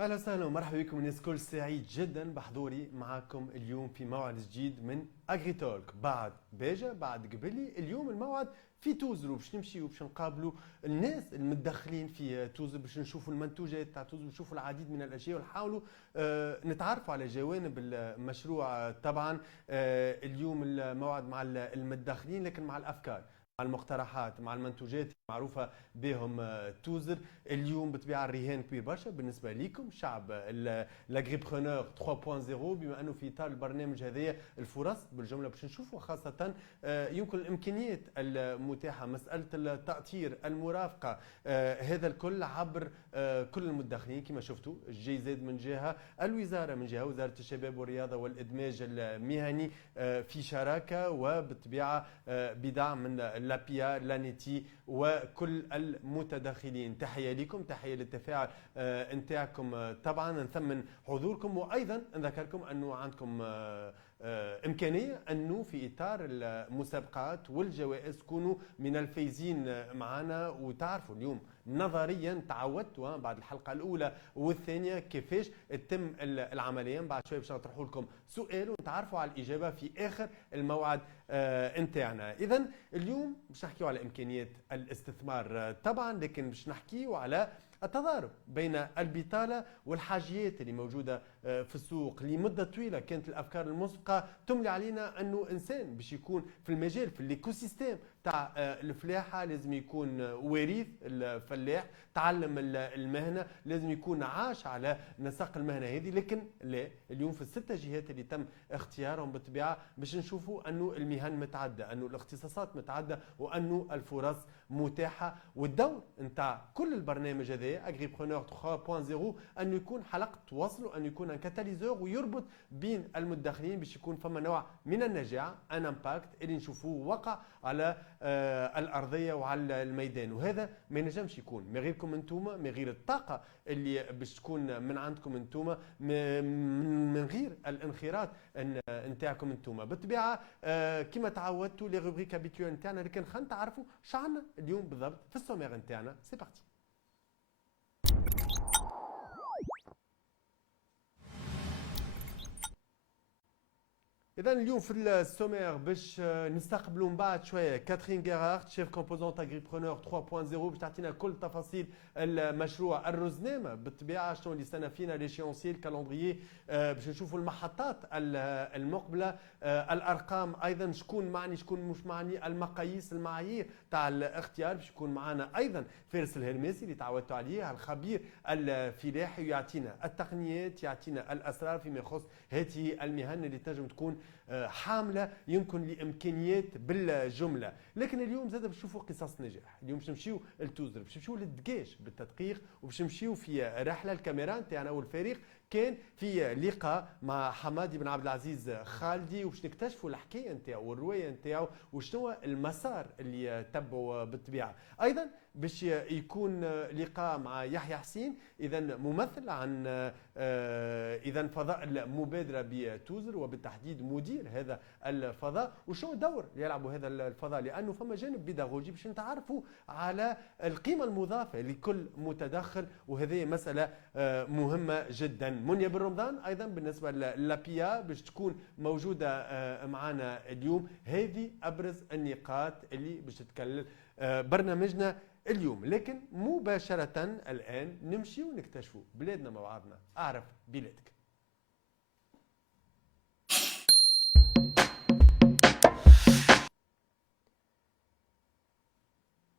اهلا وسهلا ومرحبا بكم الناس الكل. سعيد جدا بحضوري معكم اليوم في موعد جديد من اجري تولك. بعد باجا بعد قبلي اليوم الموعد في توزر، باش نمشي وباش نقابلوا الناس المتدخلين في توزر، باش نشوفوا المنتوجات تاع توزر، نشوفوا العديد من الاشياء ونحاولوا نتعرفوا على جوانب المشروع. طبعا اليوم الموعد مع المتدخلين، لكن مع الافكار، مع المقترحات، مع المنتوجات المعروفه بهم توزر. اليوم بطبيعه الرهان كبير برشا بالنسبه لكم شعب لاغريبرونور 3.0، بما انه في اطار البرنامج هذايا الفرص بالجمله باش نشوفوا خاصه يمكن الامكانيات المتاحه، مساله التاطير، المرافقه، هذا الكل عبر كل المتدخلين كما شفتوا. الجي زاد من جهه، الوزاره من جهه، وزاره الشباب والرياضه والادماج المهني في شراكه وبالطبيعه بدعم من لابيا لانيتي وكل المتداخلين. تحيه لكم، تحيه للتفاعل نتاعكم. طبعا نثمن حضوركم، وايضا نذكركم انه عندكم امكانيه انه في اطار المسابقات والجوائز تكونوا من الفايزين معنا. وتعرفوا اليوم نظريا تعودتوا بعد الحلقه الاولى والثانيه كيفاش تتم العمليه. بعد شويه باش نطرحوا لكم سؤال وتعرفوا على الاجابه في اخر الموعد نتاعنا. اذا اليوم باش نحكيو على امكانيات الاستثمار طبعا، لكن باش نحكيو على التضارب بين البطاله والحاجيات اللي موجوده في السوق. لمده طويله كانت الافكار المسبقه تملي علينا انه انسان باش يكون في المجال، في الايكو سيستيم تاع الفلاحه، لازم يكون وريث الفلاح، تعلم المهنه، لازم يكون عاش على نسق المهنه هذه. لكن لا، اليوم في السته جهات اللي تم اختيارهم بالطبيعه باش نشوفوا انه المهن متعدده، انه الاختصاصات متعدده، وانه الفرص متاحه. والدور نتاع كل البرنامج هذا اغريبرونور 3.0 انه يكون حلقه تواصل، وانه يكون ان كاتاليزور ويربط بين المتداخلين باش يكون فما نوع من النجاعه، ان امباكت اللي نشوفوه وقع على الارضيه وعلى الميدان. وهذا ما ينجمش يكون من غيركم انتوما، من غير الطاقه اللي باش تكون من عندكم انتوما، من غير الانخراط نتاعكم انتوما. بالطبيعه كما تعودتوا لي روبريك ابيتوال نتاعنا، لكن خلينا نتعرفوا شعنا اليوم بالضبط في السومير نتاعنا. سي بارتي. إذا اليوم في السومير باش نستقبلوا من بعد شويه كاترين جيرارد، شيف كومبوزونت اغريبرونور 3.0، باش تعطينا كل تفاصيل المشروع الرزنامه. بالطبيعه شنو اللي استنى فينا، ليشيونسي، الكالندريي، باش نشوفوا المحطات المقبله، الارقام ايضا، شكون معني شكون مش معني، المقاييس، المعايير تاع الاختيار. باش يكون معنا ايضا فارس الهرميسي اللي تعودتوا عليه، الخبير الفلاحي، يعطينا التقنيات، يعطينا الاسرار فيما يخص هذه المهن اللي تنجم تكون حامله يمكن لامكانيات بالجمله. لكن اليوم زاد باش نشوفوا قصص نجاح. اليوم باش نمشيو لتوزر، باش نمشيو للدقاش بالتدقيق، وباش نمشيو في رحله الكاميرا نتاعنا والفريق كان في لقاء مع حمادي بن عبد العزيز خالدي، وباش نكتشفوا الحكايه نتاعو والروايه نتاعو وشنو المسار اللي تبعه بالطبيعه. ايضا باش يكون لقاء مع يحيى حسين، اذا ممثل عن اذا فضاء المبادره بتوزر، وبالتحديد مدير هذا الفضاء، وشنو الدور اللي يلعبوا هذا الفضاء، لانه فما جانب بيداغوجي باش نتعرفوا على القيمه المضافه لكل متدخل، وهذه مساله مهمه جدا. منيا بن رمضان ايضا بالنسبه للابيا باش تكون موجوده معنا اليوم. هذه ابرز النقاط اللي باش تتكلم برنامجنا اليوم. لكن مباشره الان نمشي ونكتشفوا بلادنا مع بعضنا. اعرف بلادك.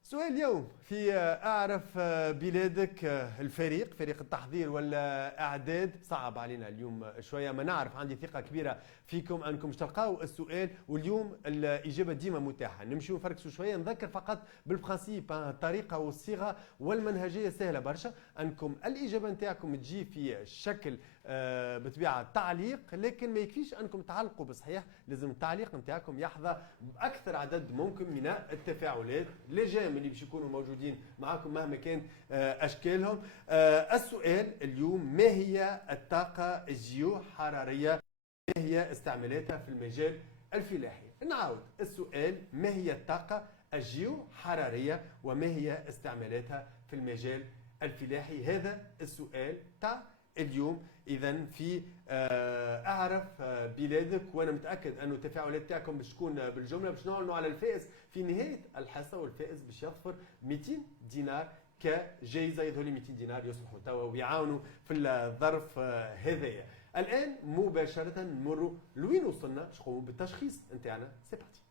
سؤال اليوم في اعرف بلادك، الفريق، فريق التحضير والاعداد صعب علينا اليوم شويه، ما نعرف، عندي ثقه كبيره فيكم انكم تلقاو السؤال، واليوم الاجابه ديما متاحه. نمشيو نفركسوا شويه. نذكر فقط بالبرانسيب، الطريقه والصيغه والمنهجيه سهله برشا، انكم الاجابه نتاعكم تجي في شكل بطبيعه تعليق، لكن ما يكفيش انكم تعلقوا بصحيح، لازم التعليق نتاعكم يحظى باكثر عدد ممكن من التفاعلات. لي جيم اللي باش يكونوا موجودين معكم مهما كان اشكالهم. السؤال اليوم: ما هي الطاقه الجيوحراريه؟ ما هي استعمالاتها في المجال الفلاحي؟ نعاود السؤال: ما هي الطاقه الجيوحراريه وما هي استعمالاتها في المجال الفلاحي؟ هذا السؤال تاع اليوم اذا في اعرف بلادك، وانا متاكد انه التفاعلات تاعكم باش تكون بالجمله باش نعلنوا على الفائز في نهايه الحصه، والفائز باش يظفر 200 دينار كجائزه. يظهر لي 200 دينار يصلحوا توا ويعاونوا في الظرف هذايا. الان مباشره نمروا لوين وصلنا، شقوم بالتشخيص نتاعنا. سي بارتي.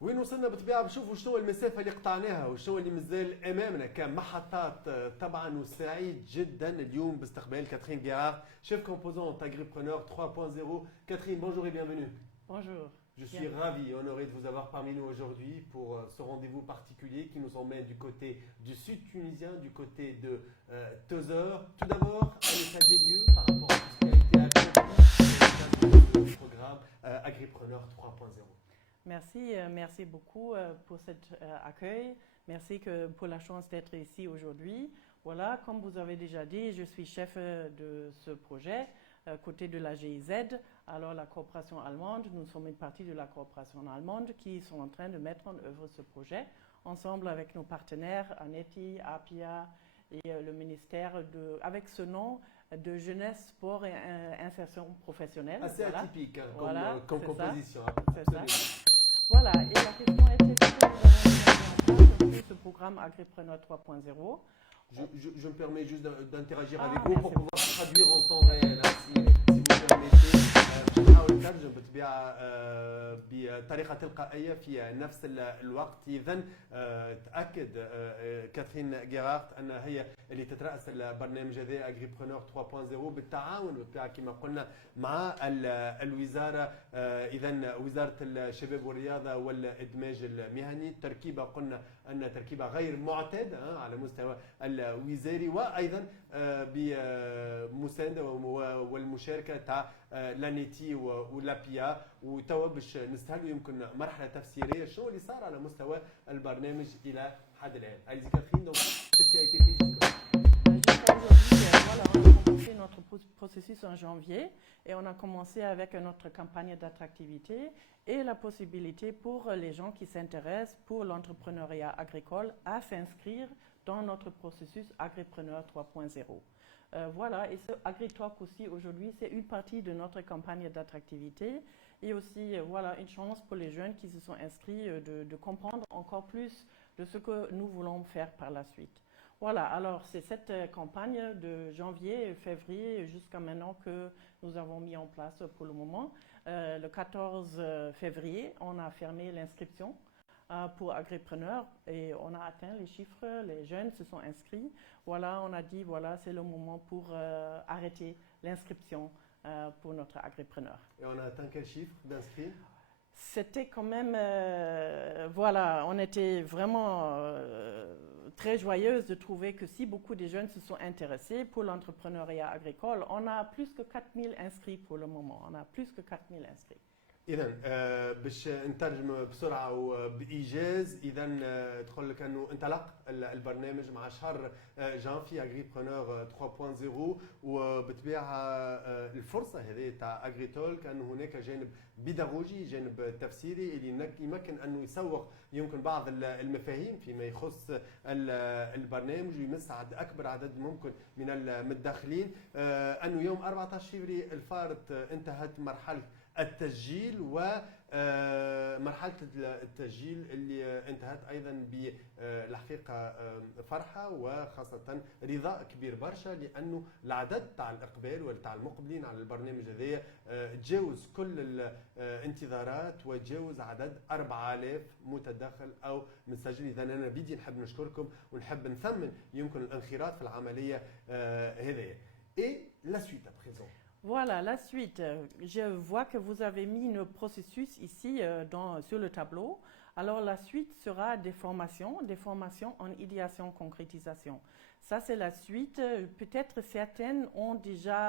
وين وصلنا بالطبيعه؟ بنشوفوا شنو المسافه اللي قطعناها وشنو اللي مازال امامنا كمحطات طبعا. وسعيد جدا اليوم باستقبال كاترين غيرارد، chef composante Agripreneur 3.0. Catherine, bonjour et bienvenue. Bonjour. Je suis ravi et honoré de vous avoir parmi nous aujourd'hui pour ce rendez-vous particulier qui nous emmène du côté du sud tunisien, du côté de Tozeur. Tout d'abord, un état des lieux par rapport à tout ce qui a été accompli dans le programme Agripreneur 3.0. Merci beaucoup pour cet accueil. Merci pour la chance d'être ici aujourd'hui. Voilà, comme vous avez déjà dit, je suis chef de ce projet, côté de la GIZ. Alors la coopération allemande, nous sommes une partie de la coopération allemande qui sont en train de mettre en œuvre ce projet, ensemble avec nos partenaires, ANETI, APIA et le ministère, avec ce nom de jeunesse, sport et insertion professionnelle. Assez voilà. atypique hein, voilà, comme composition. C'est ça. Voilà, et la question était que nous avons mis en place ce programme Agripreneur 3.0. Je me permets juste d'interagir avec vous merci pour pouvoir traduire en temps réel, hein, si vous permettez. نحاول نترجم بالطبيعه بطريقه تلقائيه في نفس الوقت. اذا تاكد كاترين غيرارد ان هي اللي تتراس البرنامج هذا اغريبرونور 3.0 بالتعاون بالطبيعه كما قلنا مع الوزاره. اذا وزاره الشباب والرياضه والادماج المهني. التركيبه قلنا ان تركيبه غير معتاده على مستوى الوزاري، وايضا بمسانده والمشاركه تاع لانيتي ولابيا. وتوا باش نستهلوا يمكن مرحله تفسيريه شنو اللي صار على مستوى البرنامج الى حد الان. Allez-y Catherine, donc qu'est-ce qui a été fait jusqu'à aujourd'hui? Voilà, on a commencé notre processus en janvier et on a commencé avec notre campagne d'attractivité et la possibilité pour les gens qui s'intéressent pour l'entrepreneuriat agricole à s'inscrire dans notre processus Agripreneur 3.0. Voilà, et ce AgriTalk aussi aujourd'hui, c'est une partie de notre campagne d'attractivité et aussi voilà, une chance pour les jeunes qui se sont inscrits de comprendre encore plus de ce que nous voulons faire par la suite. Voilà, alors c'est cette campagne de janvier, février jusqu'à maintenant que nous avons mis en place pour le moment. Le 14 février, on a fermé l'inscription pour Agripreneur et on a atteint les chiffres, les jeunes se sont inscrits. Voilà, on a dit voilà, c'est le moment pour arrêter l'inscription pour notre Agripreneur. Et on a atteint quel chiffre d'inscrits? C'était quand même, voilà, on était vraiment très joyeuse de trouver que si beaucoup de jeunes se sont intéressés pour l'entrepreneuriat agricole, on a plus que 4000 inscrits pour le moment, on a plus que 4000 inscrits. اذا باش نترجم بسرعه وبايجاز، اذا تقول لك انه انطلق البرنامج مع شهر جانفي اغريبرونور 3.0، وبالطبيعه الفرصه هذه تاع اغريتول كان هناك جانب بيداغوجي، جانب تفسيري اللي يمكن انه يسوق يمكن بعض المفاهيم فيما يخص البرنامج ويمس اكبر عدد ممكن من الداخلين. انه يوم 14 فبراير الفارط انتهت مرحله التسجيل، ومرحلة التسجيل اللي انتهت أيضا بالحقيقة فرحة وخاصة رضاء كبير برشا، لأنه العدد تاع الإقبال وتاع المقبلين على البرنامج هذايا تجاوز كل الانتظارات وتجاوز عدد 4000 متداخل أو مسجل. إذا أنا بدي نحب نشكركم ونحب نثمن يمكن الانخراط في العملية هذايا. Et la suite à présent. Voilà, la suite. Je vois que vous avez mis le processus ici sur le tableau. Alors, la suite sera des formations en idéation, concrétisation. Ça, c'est la suite. Peut-être certaines ont déjà,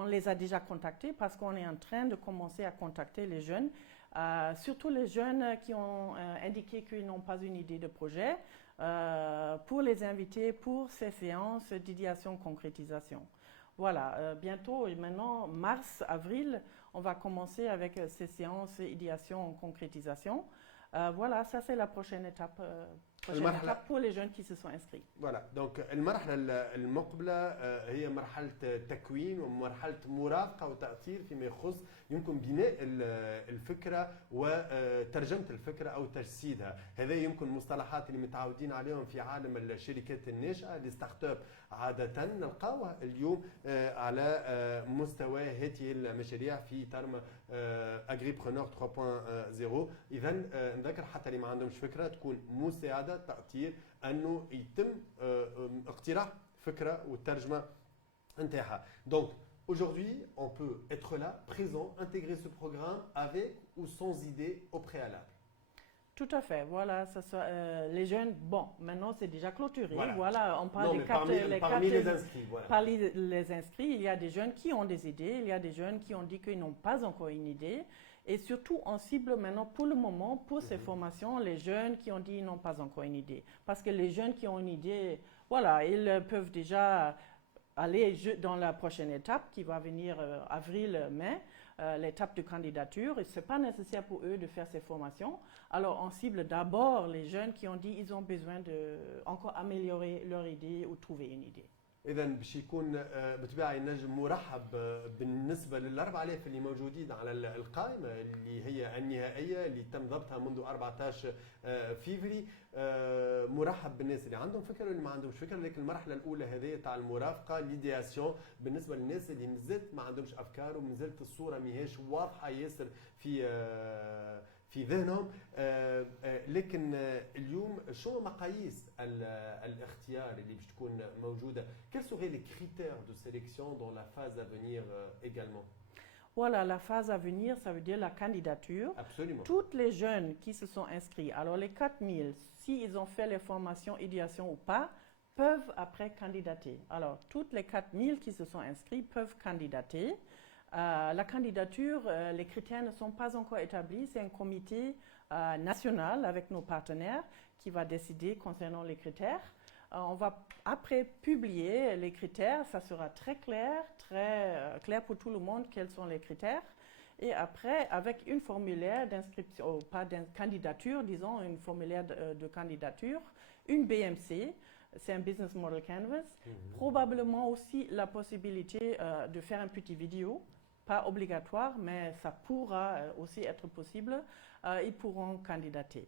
on les a déjà contactés parce qu'on est en train de commencer à contacter les jeunes, surtout les jeunes qui ont indiqué qu'ils n'ont pas une idée de projet, pour les inviter pour ces séances d'idéation, concrétisation. Voilà, bientôt et maintenant, mars, avril, on va commencer avec ces séances idéation, concrétisation. Voilà, ça c'est la prochaine المرحلة étape pour les jeunes qui se sont inscrits. فوالا دونك المرحلة المقبلة هي مرحلة تكوين ومرحلة مرافقة وتأثير فيما يخص يمكن بناء الفكرة وترجمة الفكرة أو تجسيدها. هذا يمكن مصطلحات اللي متعودين عليهم في عالم الشركات الناشئة الستارت اب عادة نلقاوها اليوم على مستوى هذه المشاريع في ترم اغري برونور 3.0. اذا نذكر حتى اللي ما عندهمش فكره تكون مساعده تاثير انه يتم اقتراح فكره والترجمه نتاعها. دونك aujourd'hui on peut être là présent intégrer ce programme avec ou sans idée au préalable. Tout à fait, voilà, les jeunes, bon, maintenant c'est déjà clôturé, Voilà. voilà, on parle Non, des mais quatre, parmi les inscrits, voilà. parmi les inscrits, il y a des jeunes qui ont des idées, il y a des jeunes qui ont dit qu'ils n'ont pas encore une idée, et surtout on cible maintenant pour le moment, pour ces formations, les jeunes qui ont dit qu'ils n'ont pas encore une idée. Parce que les jeunes qui ont une idée, voilà, ils peuvent déjà aller dans la prochaine étape qui va venir avril-mai. L'étape de candidature, et ce n'est pas nécessaire pour eux de faire ces formations. Alors on cible d'abord les jeunes qui ont dit qu'ils ont besoin de encore améliorer leur idée ou trouver une idée. اذا باش يكون بطبيعه ينجم مرحب بالنسبه لل 4000 اللي موجودين على القائمه اللي هي النهائيه اللي تم ضبطها منذ 14 فيفري. مرحب بالناس اللي عندهم فكره واللي ما عندهمش فكره، لكن المرحله الاولى هذه تاع المرافقه ليدياسيون بالنسبه للناس اللي مازالت ما عندهمش افكار ومازالت الصوره ماهيش واضحه ياسر في ذهنهم. لكن اليوم شو مقاييس الاختيار اللي باش تكون موجوده؟ Quels seraient les critères de sélection dans la phase à venir également? Voilà, la phase à venir, ça veut dire la candidature. Absolument. Toutes les jeunes qui se sont inscrits, alors les 4000, s'ils ont fait les formations idéation ou pas, peuvent après candidater. Alors, toutes les 4000 qui se sont inscrits peuvent candidater. La candidature, les critères ne sont pas encore établis. C'est un comité national avec nos partenaires qui va décider concernant les critères. On va après publier les critères. Ça sera très clair pour tout le monde quels sont les critères. Et après, avec une formulaire d'inscription, pas de candidature, disons, une formulaire de candidature, une BMC. C'est un Business Model Canvas. Probablement aussi la possibilité de faire un petit vidéo. Pas obligatoire, mais ça pourra aussi être possible. Ils pourront candidater.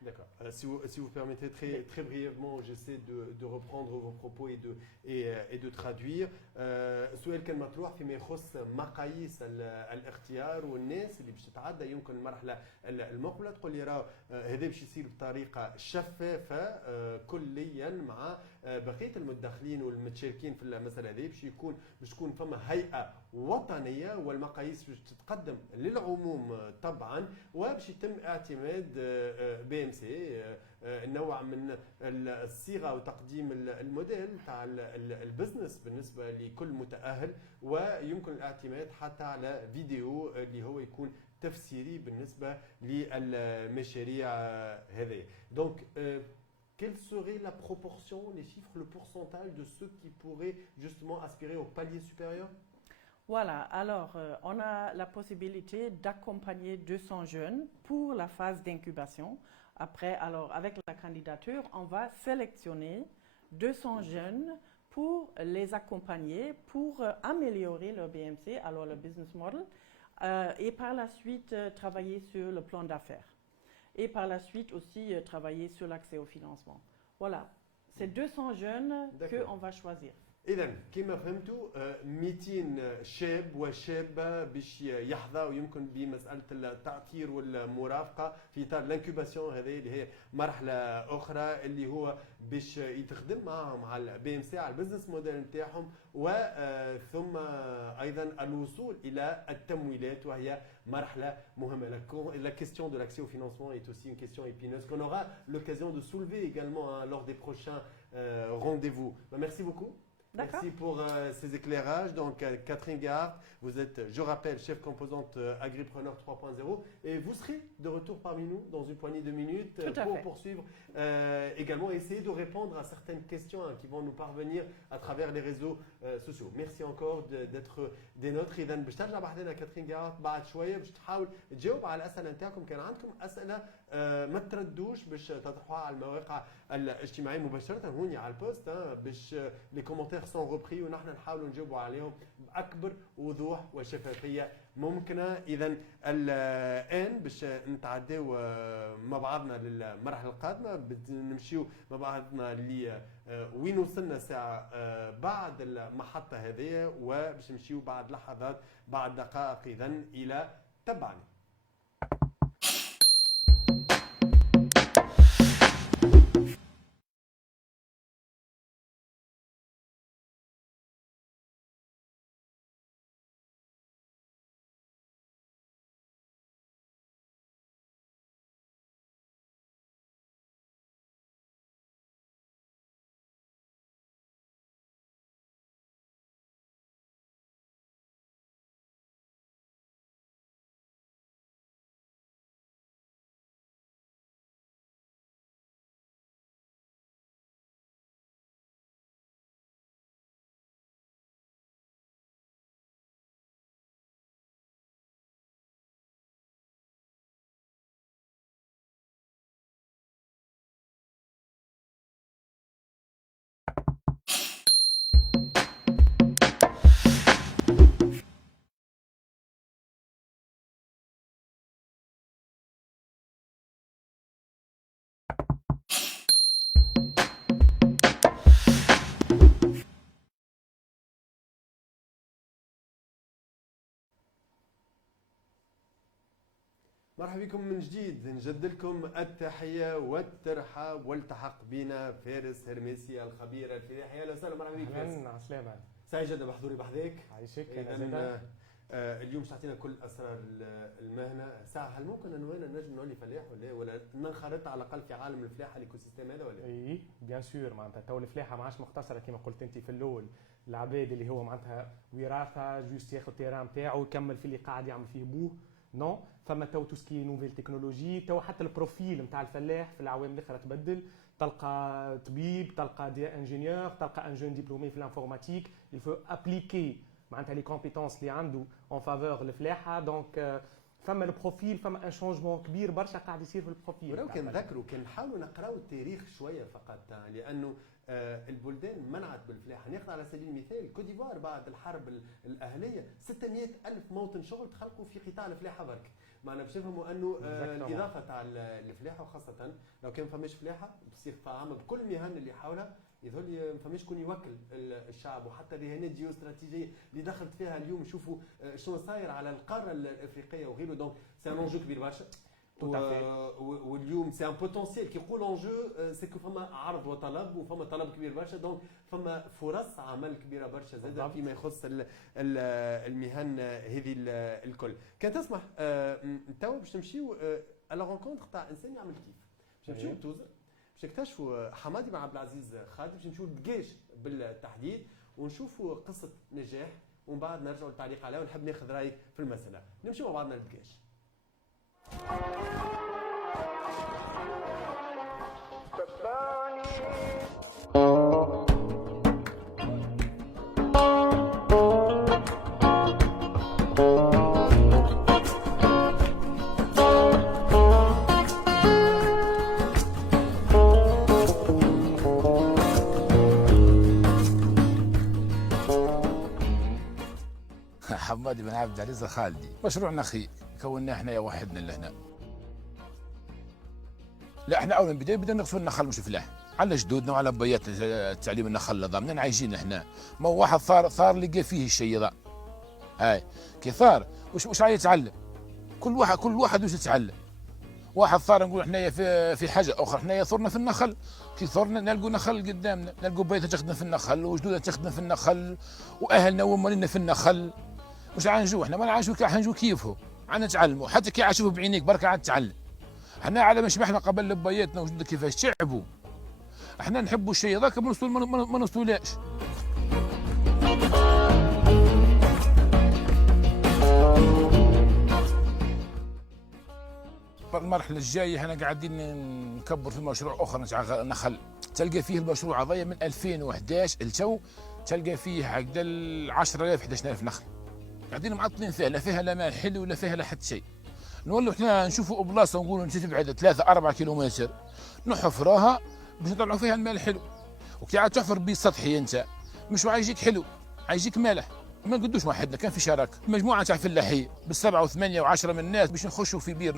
D'accord. Si vous permettez très brièvement, j'essaie de reprendre vos propos et de traduire. السؤال كان مطروح فيما يخص مقاييس الاختيار والناس اللي باش تتعدى يمكن المرحله المقبله. تقول لي راه هذا باش يصير بطريقه شفافه كليا مع بقيه المدخلين والمتشاركين في المساله هذه. باش تكون فما هيئه وطنيه والمقاييس باش تتقدم للعموم طبعا، وباش يتم اعتماد بي ام سي نوع من الصيغه وتقديم الموديل تاع البزنس بالنسبه لكل متاهل، ويمكن الاعتماد حتى على فيديو اللي هو يكون تفسيري بالنسبه للمشاريع هذه. دونك quelle serait la proportion, les chiffres, le pourcentage de ceux qui pourraient justement aspirer au palier supérieur? Voilà, alors on a la possibilité d'accompagner 200 jeunes pour la phase d'incubation. Après, alors avec la candidature, on va sélectionner 200 jeunes pour les accompagner, pour améliorer leur BMC, alors le business model, et par la suite travailler sur le plan d'affaires. Et par la suite aussi travailler sur l'accès au financement. Voilà, c'est 200 jeunes qu'on va choisir. إذا كما فهمتوا 200 شاب وشابة باش يحظوا يمكن بمسألة التأطير والمرافقة في إطار الانكوباسيون هذه اللي هي مرحلة أخرى اللي هو باش يتخدم معهم على البي ام سي على البزنس موديل نتاعهم، وثم أيضا الوصول إلى التمويلات وهي مرحلة مهمة. La question de l'accès au financement est aussi une question épineuse qu'on aura l'occasion de soulever également lors des prochains rendez-vous. Merci beaucoup. D'accord. Merci pour ces éclairages. Donc, Catherine Gard, vous êtes, je rappelle, chef composante Agripreneur 3.0 et vous serez de retour parmi nous dans une poignée de minutes pour poursuivre également et essayer de répondre à certaines questions qui vont nous parvenir à travers les réseaux sociaux. Merci encore d'être des nôtres. إذا باش ترجع بعدين كاترين جارد بعد شوية باش تحاول تجاوب على الأسئلة نتاعكم. كان عندكم أسئلة ما تردوش باش تطرحوها على المواقع الاجتماعية مباشرة هوني على البوست باش لي كومنتير سون ريبري ونحن نحاولوا نجاوبوا عليهم بأكبر وضوح وشفافية ممكنة. إذا الآن باش نتعداو مع بعضنا للمرحلة القادمة نمشيو مع بعضنا اللي وين وصلنا ساعة بعد المحطة هذه وباش نمشيو بعد لحظات بعد دقائق. إذا إلى تبعني. مرحبا بكم من جديد. نجد لكم التحية والترحاب والتحق بنا فارس هرميسي الخبير الفلاحي. اهلا وسهلا. مرحبا بك فارس. اهلا عسلامة. سعيد جدا بحضوري بحذاك. عايشك. اليوم تعطينا كل اسرار المهنه. ساعه هل ممكن انه انا نجم نولي فلاح ولا ننخرط على الاقل في عالم الفلاحه الايكو سيستيم هذا ولا؟ اي بيان سور. معناتها تو الفلاحه ما عادش مختصره كما قلت انت في الاول العباد اللي هو معناتها وراثه جوست ياخذ التيران نتاعو ويكمل في اللي قاعد يعمل فيه بوه. نو فما تو توسكي نوفيل تكنولوجي. تو حتى البروفيل نتاع الفلاح في العوام الاخرى تبدل. تلقى طبيب، تلقى دي انجينيور، تلقى ان جون ديبلومي في الانفورماتيك. يلفو ابليكي معناتها لي كومبيتونس اللي عنده اون فافور الفلاحه. دونك فما البروفيل فما ان شونجمون كبير برشا قاعد يصير في البروفيل. ولو كان نذكروا كان نحاولوا نقراوا التاريخ شويه فقط لانه البلدان منعت بالفلاحه. ناخذ على سبيل المثال كوت ديفوار بعد الحرب الاهليه 600 الف موطن شغل تخلقوا في قطاع الفلاحه برك. معنا باش نفهموا انه الاضافه تاع الفلاحه وخاصه لو كان فماش فلاحه بصفه عامه بكل المهن اللي حولها يظهر لي ما فماش شكون يوكل الشعب. وحتى الرهانات جيوستراتيجيه اللي دخلت فيها اليوم نشوفوا شنو صاير على القاره الافريقيه وغيره. دونك سي ان انجو كبير برشا. واليوم سي ان بوتونسيال كي يقول انجو سي كو فما عرض وطلب وفما طلب كبير برشا. دونك فما فرص عمل كبيره برشا زاده فيما يخص المهن هذه الكل. كان تسمح تو باش نمشيو على رونكونتر تاع انسان يعمل كيف. باش نمشيو لتوزر باش نكتشفوا حمادي بن عبد العزيز خالد. باش نمشيو لدقاش بالتحديد ونشوفوا قصه نجاح ومن بعد نرجعوا للتعليق عليها ونحب ناخذ رايك في المساله. نمشيو مع بعضنا لدقاش. حمادي بن عبد العزيز الخالدي. مشروع نخيل كوناه احنا وحدنا لهنا. لا احنا اول من بدينا نغسل النخل مش فلاح على جدودنا وعلى بيات تعليم النخل ضامنين عايشين احنا. ما هو واحد ثار لقى فيه الشيء ذا. هاي كي ثار وش عايز يتعلم؟ كل واحد وش يتعلم. واحد ثار نقول احنا في حاجه اخرى. احنا ثرنا في النخل. كي ثرنا نلقوا نخل قدامنا، نلقوا بيت تخدم في النخل وجدودنا تخدم في النخل واهلنا ومالنا في النخل. مش عانجو احنا ما نعانجو حنجو كيفه. عنا نتعلموا حتى كي عاشوه بعينيك برك عاد تتعلم. احنا على مش احنا قبل بياتنا وجدودنا كيفاش تعبوا. احنا نحبوا الشيء ذاك ما نوصلولاش. المرحله الجايه هنا قاعدين نكبر في مشروع اخر نتاع نخل. تلقى فيه المشروع هذايا من 2011 لتو تلقى فيه هكذا 10000 11000 نخل قاعدين معطلين فيها، لا فيها لا ماء حلو ولا فيها لا حتى شيء. نولوا احنا نشوفوا بلاصه نقولوا تبعد 3 4 كيلومتر نحفروها باش نطلعوا فيها الماء الحلو. وكي عاد تحفر بسطحي انت مش عايجيك حلو، عايجيك مالح. ما نقدوش وحدنا، كان في شراكه مجموعه تاع فلاحين بالسبعه وثمانيه وعشره من الناس باش نخشوا في بير.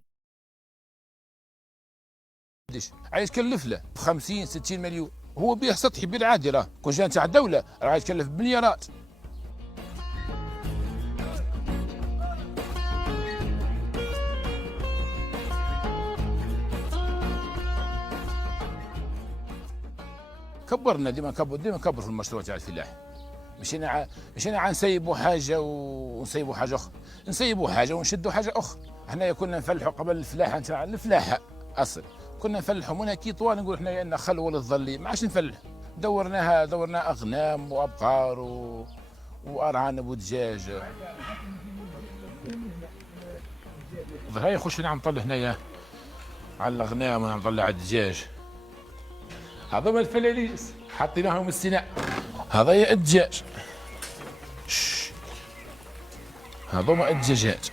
عايز يكلف له 50 60 مليون، هو بير سطحي بير عادي، راه كون جا تاع الدوله راه يتكلف بمليارات. كبرنا ديما نكبر في المشروع تاع الفلاح. مشينا عا نسيبوا حاجه ونسيبوا حاجه اخرى، نسيبوا حاجه ونشدوا حاجه اخرى. احنا كنا نفلحوا قبل الفلاحه نتاع الفلاحه اصل كنا نفلحوا منها كي طوال نقول احنا يا خل ولا الظلي ما عادش نفلح. دورنا اغنام وابقار وارانب ودجاج. هاي يخش نعم نطلع هنايا على الاغنام ونعم نطلع على الدجاج. هذوما الفلاليس حطيناهم السناء. هذايا الدجاج. هذوما الدجاجات.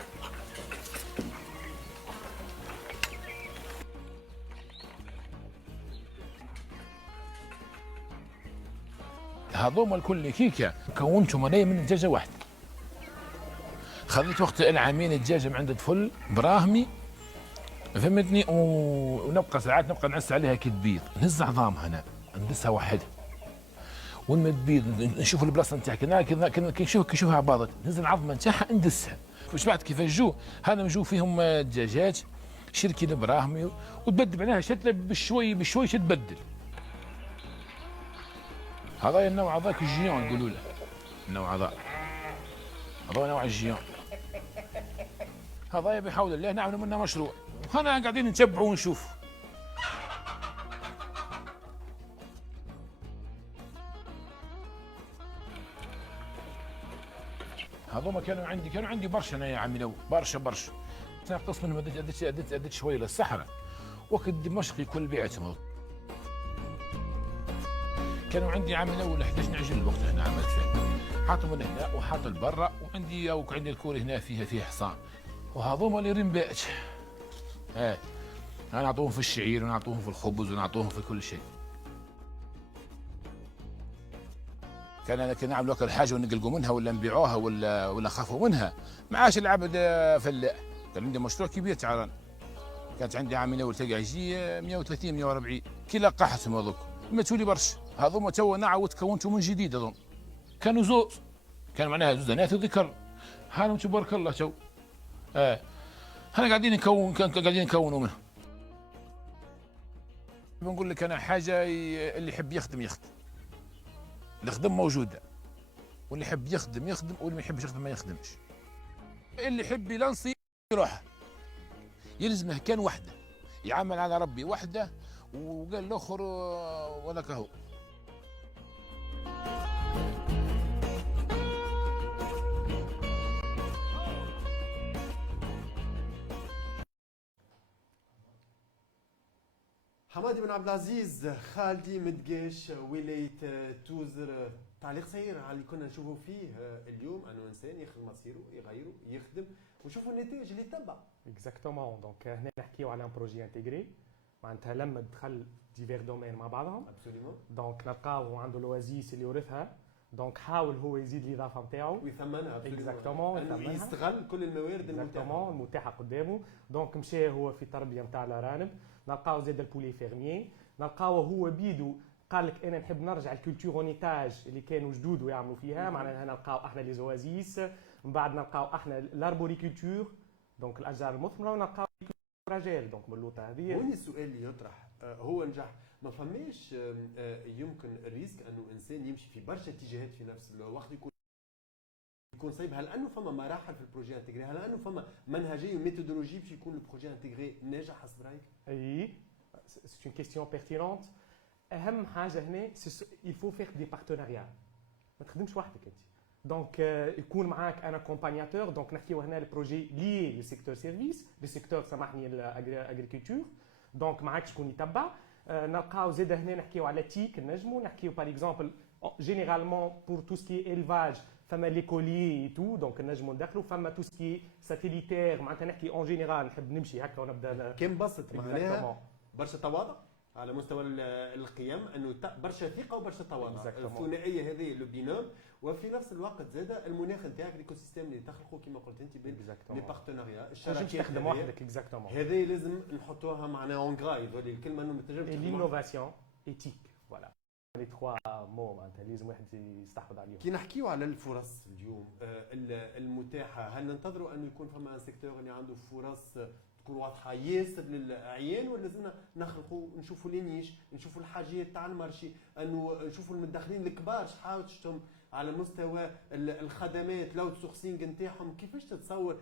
هذوما الكل كيكه كونتهم انا من دجاجه واحده. خذيت وقت العامين الدجاجه من عند تفل براهمي فهمتني، ونبقى ساعات نعس عليها كي تبيض، نهز عظامها هنا ندسها وحدها ولما تبيض نشوف البلاصه نتاعها كي نشوفها باضت نهز العظمه نتاعها ندسها. واش بعد كيفاش جو هذا جو فيهم دجاجات شركي البراهمي وتبدل معناها شتله بشوي تتبدل. هذا النوع هذاك الجيون يقولوا له، النوع هذا نوع الجيون. هذا بحول الله نعمل منه مشروع وهنا قاعدين نتبعوا ونشوف. هذوما كانوا عندي برشا انا يا عمي لو برشا نقص منهم اديت شويه للصحراء وقت دمشق كل بيعتهم. كانوا عندي عام الاول 11 عجل وقت هنا عملت فيه، حاطهم من هنا وحاط برا، وعندي الكوري هنا فيه حصان، وهذوما اللي رمبات. نعطوهم في الشعير ونعطوهم في الخبز ونعطوهم في كل شيء. كان نعمل وكل حاجه ونقلقوا منها ولا نبيعوها ولا نخافوا منها، ما عادش العبد فلاح. كان عندي مشروع كبير تعران، كانت عندي عام الاول تلقى يجي 130 140 كي لقحتهم هذوك ماتوا لي برشا. هذوما تو نعاود كونتوا من جديد اظن، كانوا زوز، كان معناها زوز بنات وذكر. هانم تبارك الله تو هنا قاعدين نكونوا منها. بنقول لك انا حاجه اللي يحب يخدم الخدم موجوده، واللي يحب يخدم واللي ما يحبش يخدم ما يخدمش. اللي يحب يلنصي يروح يلزمه كان وحده يعمل على ربي وحده، وقال الاخر وذاك هو. حمادي بن عبد العزيز، خالدي مدقش، ولاية توزر. تعليق صغير على اللي كنا نشوفوا فيه اليوم، انه انسان ياخذ مصيره يغيره يخدم ونشوفوا النتائج اللي تبع. اكزاكتومون. دونك هنا نحكيو على ان بروجي انتيغري، معناتها لما دخل ديفير دومين مع بعضهم. ابسوليومون. دونك نلقاو عنده الوزيس اللي ورثها، دونك حاول هو يزيد الاضافه نتاعو ويثمنها. اكزاكتومون، يستغل كل الموارد المتاحه قدامه. دونك مشى هو في تربيه نتاع الارانب. نلقاو زاد البولي فيرميي، نلقاو هو بيدو قال لك انا نحب نرجع الكولتورونيتاج اللي كانوا جدوده يعملوا فيها. معناها نلقاو احنا لي زوازيس، من بعد نلقاو احنا لاربوريكولتور دونك الاشجار المثمره، ونلقاو الراجل دونك من اللوطه هذه. وين السؤال اللي يطرح؟ هو نجح، ما فماش يمكن الريسك انه انسان يمشي في برشا اتجاهات في نفس الوقت يكون صعيب؟ هل انه فما مراحل في البروجي انتيغري؟ هل انه فما منهجيه وميثودولوجي باش يكون البروجي انتيغري ناجح حسب رايك؟ اي سي اون كيستيون بيرتينونت. اهم حاجه هنا il faut faire des partenariats. ما تخدمش وحدك انت، دونك يكون معاك ان اكومبانياتور. دونك نحكيو هنا البروجي لي للسيكتور سيرفيس، للسيكتور سامحني الاغريكولتور. دونك معاك شكون يتبع. نلقاو زاد هنا نحكيو على تيك، نجمو نحكيو باغ اكزومبل جينيرالمون بور تو سكي الفاج فما لي كولي تو، دونك نجمو ندخلو. فما تو سكي ساتيليتير معناتها نحكي اون جينيرال، نحب نمشي هكا ونبدا كان بسط معناها Exactement. برشا تواضع على مستوى القيم، انه برشا ثقه وبرشا تواضع. Exactement. الثنائيه هذه لو بينوم، وفي نفس الوقت زاد المناخ نتاعك الايكو سيستيم اللي تخلقوا كما قلت انت بين لي بارتنريا تنجمش الشراكات تخدم وحدك. اكزاكتومون. هذه لازم نحطوها معناها اون غراي، هذه الكلمه انه ما تنجمش تخدم لينوفاسيون ايتيك، فوالا لي تخوا مو معناتها لازم واحد يستحوذ عليهم. كي نحكيو على الفرص اليوم المتاحه، هل ننتظروا انه يكون فما سيكتور اللي عنده فرص تكون واضحه ياسر للعيان، ولا لازمنا نخلقوا نشوفوا لي نيش، نشوفوا الحاجات تاع المارشي، انه نشوفوا المتدخلين الكبار شحاجتهم على مستوى الخدمات لو سورسينغ نتاعهم، كيفاش تتصور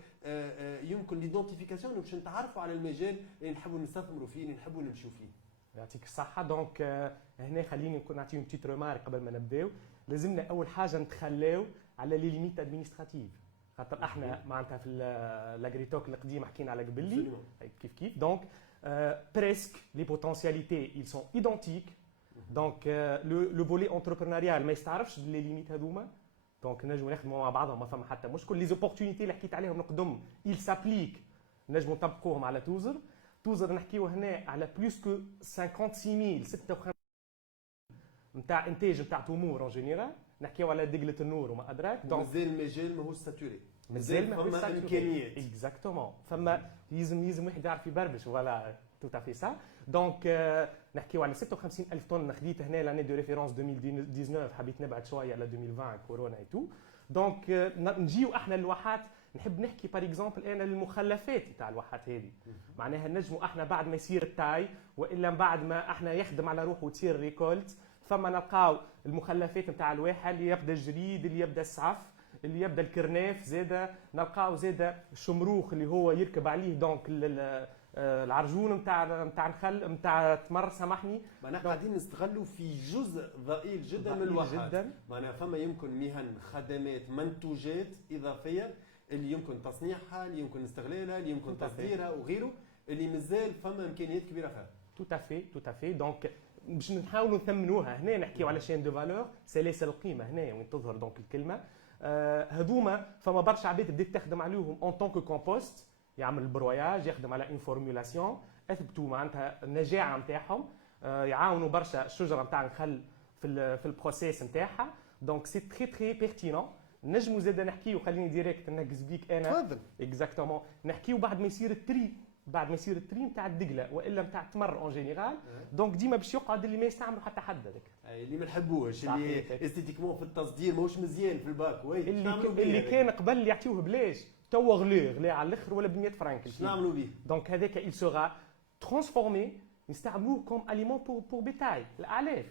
يمكن ليدونتيفيكاسيون باش نتعرفوا على المجال اللي نحبوا نستثمروا فيه، اللي نحبوا نمشيو فيه. يعطيك الصحة. دونك هنا خليني نكون نعطيهم بتيت رومارك قبل ما نبداو. لازمنا أول حاجة نتخلاو على لي ليميت ادمينستراتيف، خاطر احنا معناتها في الاغريتوك القديم حكينا على قبلي كيف. دونك بريسك لي بوتونسياليتي ils sont identiques. دونك لو فولي انتربرونيال ما يستعرفش لي ليميت هذوما، دونك نجموا نخدموا مع بعضهم ما فما حتى مشكل. لي زوبورتونيتي اللي حكيت عليهم نقدم il s'applique، نجموا نطبقوهم على توزر نحكيو هنا على بلوس كو 56,056 نتاع انتاج نتاع تمور اون جينيرال. نحكيو على دقله النور وما ادراك. دونك مازال المجال ماهوش ساتوري، مازال فما امكانيات. اكزاكتومون. فما لازم واحد يعرف يبربش، فوالا تو تافي سا. دونك نحكيو على 56,000 طن. خديت هنا لاني دو ريفيرونس 2019، حبيت نبعد شويه على 2020 كورونا اي تو. دونك نجيو احنا الواحات، نحب نحكي باغ اكزومبل انا المخلفات تاع الواحات هذه، معناها نجموا احنا بعد ما يصير التاي والا بعد ما احنا يخدم على روحه وتصير ريكولت، فما نلقاو المخلفات نتاع الواحه اللي يبدا الجريد، اللي يبدا السعف، اللي يبدا الكرناف، زاده نلقاو زاده الشمروخ اللي هو يركب عليه دونك العرجون نتاع نخل نتاع تمر سامحني. معناها قاعدين نستغلوا في جزء ضئيل جدا من الواحات. معناها فما يمكن مهن، خدمات، منتوجات اضافيه اللي يمكن تصنيعها، اللي يمكن استغلالها، اللي يمكن تصديرها وغيره، اللي مازال فما امكانيات كبيره فيها. تو تافي. دونك باش نحاولوا نثمنوها هنا، نحكيو على شين دو فالور سلاسل القيمه هنا وين تظهر دونك الكلمه. هذوما فما برشا عباد بدات تخدم عليهم اون طونك كومبوست، يعمل البروياج، يخدم على اون فورمولاسيون، اثبتوا معناتها النجاعه نتاعهم، يعاونوا برشا الشجره نتاع النخل في البروسيس نتاعها. دونك سي تري بيرتينون. نجموا زاد نحكيو، خليني ديريكت ننقز بيك انا. تفضل. اكزاكتومون. نحكيو بعد ما يصير التري، بعد ما يصير التري نتاع الدقله والا نتاع التمر اون جينيرال. دونك ديما باش يقعد اللي ما يستعملوا حتى حد هذاك اللي ما نحبوش، اللي استيتيكمون في التصدير ماهوش مزيان في الباك، اللي كان قبل يعطيوه بلاش توا غلي على الاخر ولا ب 100 فرانك. شنو نعملوا به؟ دونك هذاك il sera transformé، نستعملوه كوم اليمون بور بيتاي، الاعلاف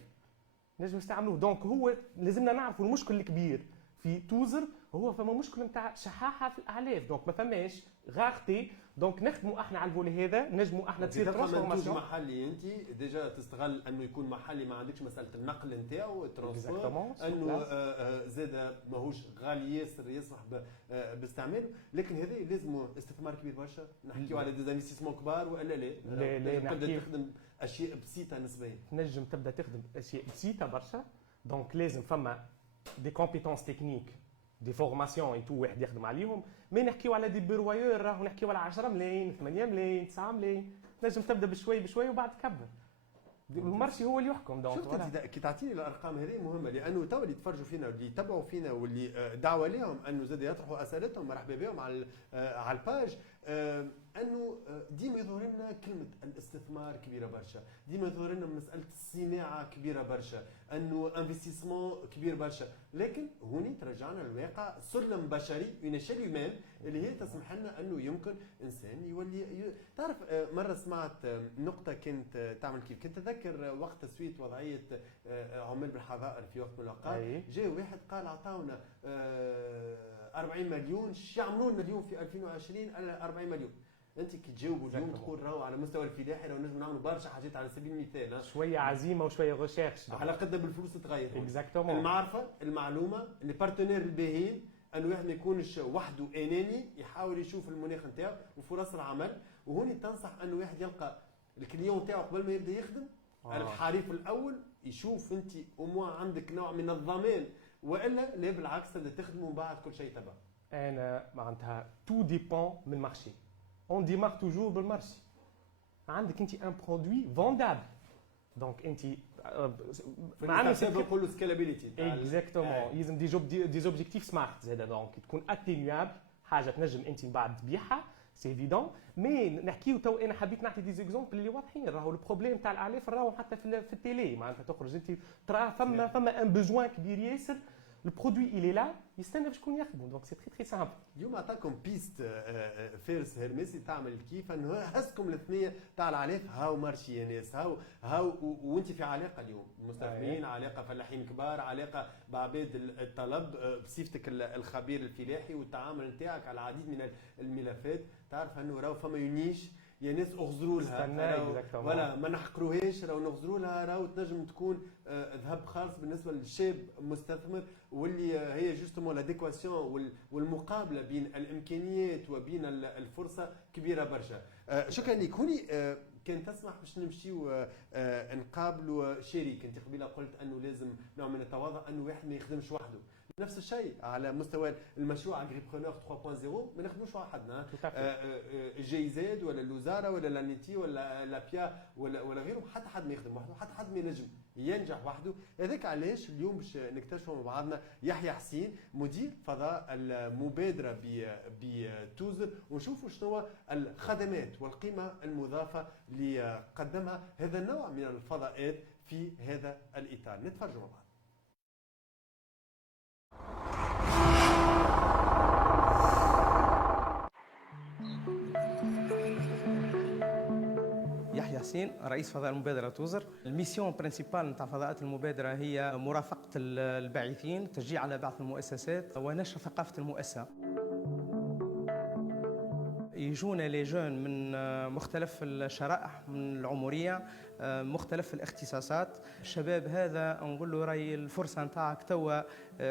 نجم نستعملوه. دونك هو لازمنا نعرفوا المشكل الكبير في توزر هو فما مشكل نتاع شحاحه في الاعلاف، دونك ما فماش غارتي. دونك نخدموا احنا على الفولي هذا، نجموا احنا تصير ترانسفورماسيون محلي. انت ديجا تستغل انه يكون محلي، ما عندكش مساله النقل نتاعو الترانسبور، انه زاد ماهوش غالي ياسر يسمح باستعماله. لكن هذا لازم استثمار كبير برشا. نحكيو على ديزانفستيسمون كبار والا لا تبدا تخدم اشياء بسيطه نسبيا. نجم تبدا تخدم اشياء بسيطه برشا. دونك لازم فما دي كومبيتونس تكنيك، دي فورماسيون اي تو واحد يخدم عليهم. ما نحكيو على دي برويور، راهو نحكيو على 10 ملايين 8 ملايين 9 ملايين. نجم تبدا بشوي بشوي وبعد تكبر. المارشي هو اللي يحكم. دونك شفت كي تعطيني الارقام هذه مهمه، لانه تو اللي يتفرجوا فينا واللي يتبعوا فينا واللي دعوه لهم انه زاد يطرحوا اسئلتهم، مرحبا بهم على الباج. انه ديما يظهر لنا كلمه الاستثمار كبيره برشا، ديما يظهر لنا مساله الصناعه كبيره برشا، انه انفستيسمون كبير برشا. لكن هوني ترجعنا للواقع، سلم بشري اون ايشيل هيومان اللي هي تسمح لنا انه يمكن انسان يولي تعرف. مره سمعت نقطه كانت تعمل كيف، كنت اتذكر وقت تسويه وضعيه عمال بالحظائر في وقت من الاوقات، جاء واحد قال اعطاونا 40 مليون، يعملون مليون في 2020 40 مليون. انت كي تجاوبوا اليوم Exactement. تقول راهو على مستوى الفلاحي راهو نجم نعملوا برشا حاجات على سبيل المثال شويه عزيمه وشويه ريشيرش. على قد بالفلوس تغير اكزاكتومون. المعرفه المعلومه لي بارتنير الباهين انه واحد ما يكونش وحده اناني يحاول يشوف المناخ نتاعو وفرص العمل وهوني تنصح انه واحد يلقى الكليون نتاعو قبل ما يبدا يخدم الحريف الاول يشوف انت او عندك نوع من الضمان والا لا بالعكس تبدا تخدم ومن بعد كل شيء تبع. انا معناتها تو ديبون من المارشي. اون ديمار توجور بالمارشي. عندك انت ان برودوي فوندابل دونك انت معنا نقولوا سكالابيليتي اكزاكتومون يلزم دي زوبجيكتيف سمارت زاده دونك تكون اتينيابل حاجه تنجم انت من بعد تبيعها سي ايفيدون مي نحكيو تو انا حبيت نعطي دي زيكزومبل اللي واضحين راهو البروبليم تاع الاعلاف راهو حتى في التيلي معناتها تخرج انت ترى فما ان بوزوان كبير ياسر البرودوي إلي لا يستنى باش يكون يخدموا دونك سي تري تري سامبل. اليوم عطاكم بيست فارس هرمسي تعمل كيف انه هزكم الاثنيه تاع العلاف هاو مارشي يا ناس هاو وانت في علاقه اليوم مستثمرين علاقه فلاحين كبار علاقه بعباد الطلب بصفتك الخبير الفلاحي والتعامل نتاعك على العديد من الملفات تعرف انه راهو فما يونيش يا ناس اغزروا لها ولا ما نحقروهاش راهو نغزروا لها راهو تنجم تكون ذهب خالص بالنسبه للشاب مستثمر واللي هي جوستومون لاديكواسيون والمقابله بين الامكانيات وبين الفرصه كبيره برشا. شكرا لك. هوني كان تسمح باش نمشيو نقابلوا شريك. انت قبيله قلت انه لازم نوع من التواضع انه واحد ما يخدمش وحده. نفس الشيء على مستوى المشروع اغريبرونور 3.0 ما نخدموش وحدنا جي زاد ولا الوزاره ولا لانيتي ولا لابيا ولا غيره حتى حد ما يخدم وحده حتى حد ما ينجم ينجح وحده. هذاك علاش اليوم باش نكتشفوا مع بعضنا يحيى حسين مدير فضاء المبادره بتوزر ونشوفوا شنو الخدمات والقيمه المضافه اللي قدمها هذا النوع من الفضاءات في هذا الاطار. نتفرجوا مع بعض. يحيى حسين رئيس فضاء المبادرة توزر. الميسيون برينسيبال نتاع فضاءات المبادرة هي مرافقة الباعثين، تشجيع على بعث المؤسسات ونشر ثقافة المؤسسة. يجونا لي جون من مختلف الشرائح من العمرية، مختلف الاختصاصات. الشباب هذا نقول له راهي الفرصة نتاعك توا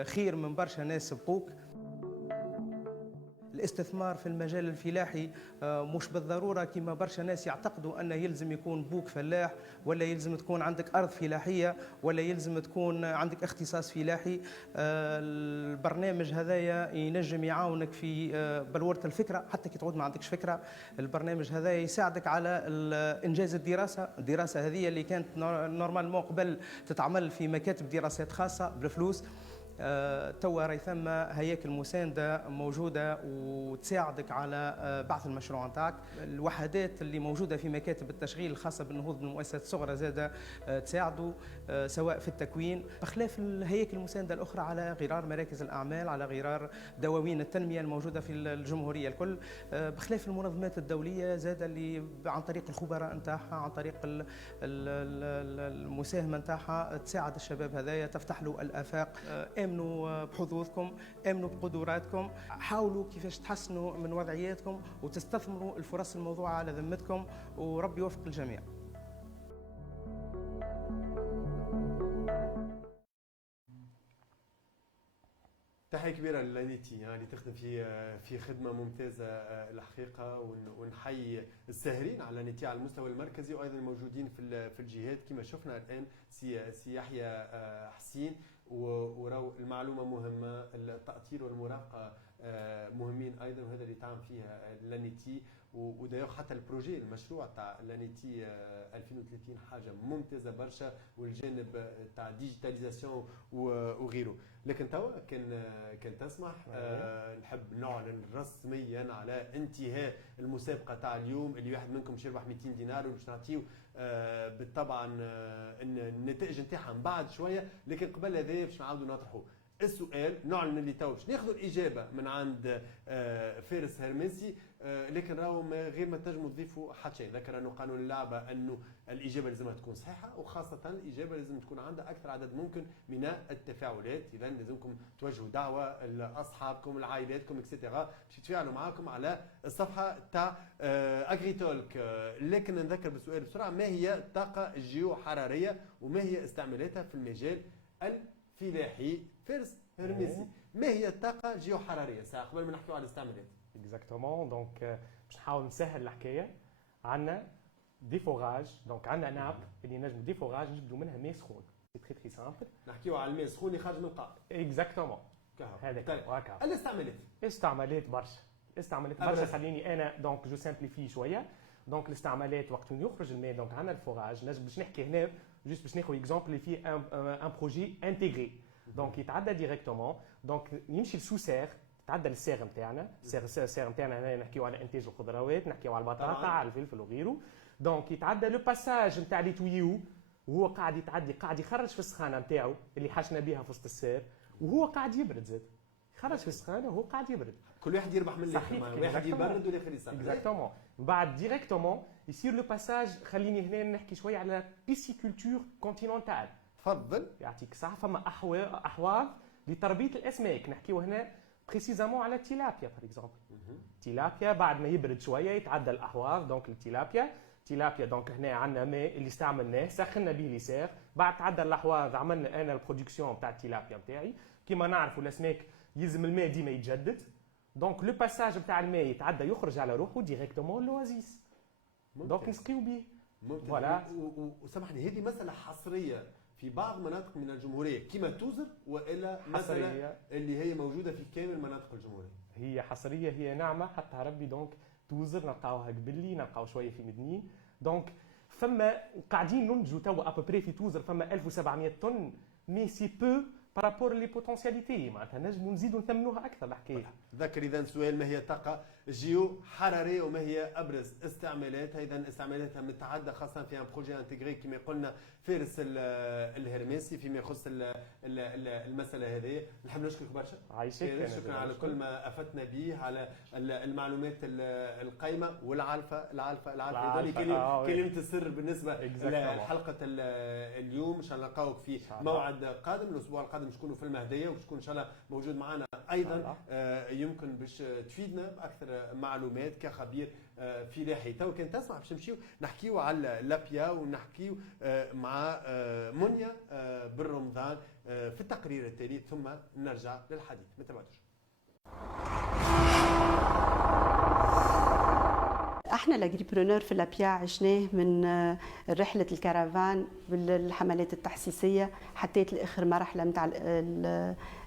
خير من برشا ناس سبقوك. الاستثمار في المجال الفلاحي مش بالضرورة كما برشا ناس يعتقدوا أنه يلزم يكون بوك فلاح ولا يلزم تكون عندك أرض فلاحية ولا يلزم تكون عندك اختصاص فلاحي. البرنامج هذايا ينجم يعاونك في بلورة الفكرة حتى كي تعود ما عندكش فكرة. البرنامج هذايا يساعدك على إنجاز الدراسة هذه اللي كانت نورمالمون قبل تتعمل في مكاتب دراسات خاصة بالفلوس. توا راهي ثم هياكل مساندة موجودة وتساعدك على بعث المشروع نتاعك. الوحدات اللي موجودة في مكاتب التشغيل الخاصة بالنهوض بالمؤسسات الصغرى زادة تساعدوا سواء في التكوين بخلاف الهياكل المساندة الأخرى على غرار مراكز الأعمال على غرار دواوين التنمية الموجودة في الجمهورية الكل بخلاف المنظمات الدولية زادة اللي عن طريق الخبراء نتاعها عن طريق المساهمة نتاعها تساعد الشباب هذايا تفتح له الآفاق. امنوا بحظوظكم، امنوا بقدراتكم، حاولوا كيفاش تحسنوا من وضعياتكم وتستثمروا الفرص الموضوعة على ذمتكم وربي يوفق الجميع. تحية كبيرة للانيتي اللي تخدم في خدمة ممتازة الحقيقة ونحيي الساهرين على لانيتي على المستوى المركزي وأيضا الموجودين في الجهات كما شفنا الآن سي يحيى حسين. وراو المعلومة مهمة التأطير والمراقبة مهمين أيضا وهذا اللي تعمل فيها لانيتي ودايوغ حتى البروجي المشروع تاع لانيتي 2030 حاجة ممتازة برشا والجانب تاع ديجيتاليزاسيون وغيره. لكن توا كان تسمح نحب نعلن رسميا على انتهاء المسابقة تاع اليوم اللي واحد منكم باش يربح 200 دينار وباش نعطيو بالطبع النتائج نتاعها من بعد شوية. لكن قبل هذا باش نعاودوا نطرحوا السؤال نعلن اللي تو باش ناخذوا الاجابه من عند فارس هرمسي، لكن راهو غير ما تنجموا تضيفوا حتى شيء. ذكر انه قانون اللعبه انه الاجابه لازم تكون صحيحه، وخاصه الاجابه لازم تكون عندها اكثر عدد ممكن من التفاعلات. اذا لازمكم توجهوا دعوه لاصحابكم لعائلاتكم اكسترا باش يتفاعلوا معكم على الصفحه تاع اغريتولك. لكن نذكر بالسؤال بسرعه، ما هي الطاقه الجيوحراريه وما هي استعمالاتها في المجال الفلاحي؟ فارس هرمسي، ما هي الطاقه الجيوحراريه؟ ساعه قبل ما نحكيو على الاستعمالات. اكزاكتومون. دونك باش نحاول نسهل الحكايه. عندنا دي فوراج، دونك عندنا ناب اللي نجم دي فوراج نجبدوا منها ماء سخون. سي تري تري سامبل. نحكيو على الماء السخون اللي خارج من القاع. اكزاكتومون. هذاك طيب هكا. الاستعمالات. استعمالات برشا. استعمالات برشا. خليني انا دونك جو سامبليفي شويه. دونك الاستعمالات وقت يخرج الماء، دونك عندنا الفوراج. نجم باش نحكي هنا جوست باش ناخذ اكزومبل اللي فيه ان بروجي انتيغري. دونك يتعدى ديريكتومون، دونك يمشي لسو سير، تعدى للسير نتاعنا. السير نتاعنا هنا نحكيو على انتاج الخضروات، نحكيو على البطاطا، على الفلفل وغيره. دونك يتعدى لو باساج نتاع لي تويو، وهو قاعد يتعدي، قاعد يخرج في السخانه نتاعو اللي حشنا بها في وسط السير، وهو قاعد يبرد زاد. يخرج في السخانه وهو قاعد يبرد. كل واحد يربح من الاخر، واحد يبرد والاخر يسخن. اكزاكتومون. من بعد ديريكتومون يصير لو باساج. خليني هنا نحكي شويه على بيسيكولتور كونتينونتال. تفضل. يعطيك الصحه. فما احواض لتربيه الاسماك. نحكيو هنا بريسيزامون على التيلابيا باغ اكزومبل. التيلابيا بعد ما يبرد شويه يتعدى الاحواض. دونك التيلابيا دونك هنا عندنا ماء اللي استعملناه سخنا به لي سير، بعد تعدى الاحواض عملنا انا البرودكسيون تاع التيلابيا نتاعي. كيما نعرفوا الاسماك يلزم الماء ديما يتجدد. دونك لو باساج نتاع الماء يتعدى يخرج على روحه ديريكتومون لوازيس. دونك نسقيو به. فوالا. وسامحني، هذه مساله حصريه في بعض مناطق من الجمهوريه كما توزر، والا مساله اللي هي موجوده في كامل مناطق الجمهوريه؟ هي حصريه، هي نعمه حتى ربي. دونك توزر نلقاوها قبلي، نلقاو شويه في مدنين. دونك فما قاعدين ننتجوا توا ابوبري في توزر فما 1700 طن، مي سي بو بارابور لي بوتونسياليتي. معناتها نجموا نزيدوا نثمنوها اكثر الحكايه. ذكر اذا سؤال، ما هي الطاقه الجيو حراريه وما هي ابرز استعمالاتها؟ اذا استعمالاتها متعدده خاصه في ان بروجي انتجري كما قلنا فارس الهرمسي فيما يخص المساله هذه. نحب نشكرك برشا. عايشك. شكرا على كل ما افدتنا به، على المعلومات القيمه والعالفه كلمه السر بالنسبه لحلقه اليوم. ان شاء الله نلقاوك في موعد قادم. الاسبوع القادم تكونوا في المهديه وتكون ان شاء الله موجود معنا ايضا. يمكن باش تفيدنا باكثر معلومات كخبير فلاحي. تو كان تسمع باش نمشيو نحكيو على لابيا ونحكيو مع منيا بن رمضان في التقرير التالي، ثم نرجع للحديث. ما تبعدوش. احنا لاجريبرونور في لابيا عشناه من رحله الكرفان بالحملات التحسيسيه حتى لاخر مرحله نتاع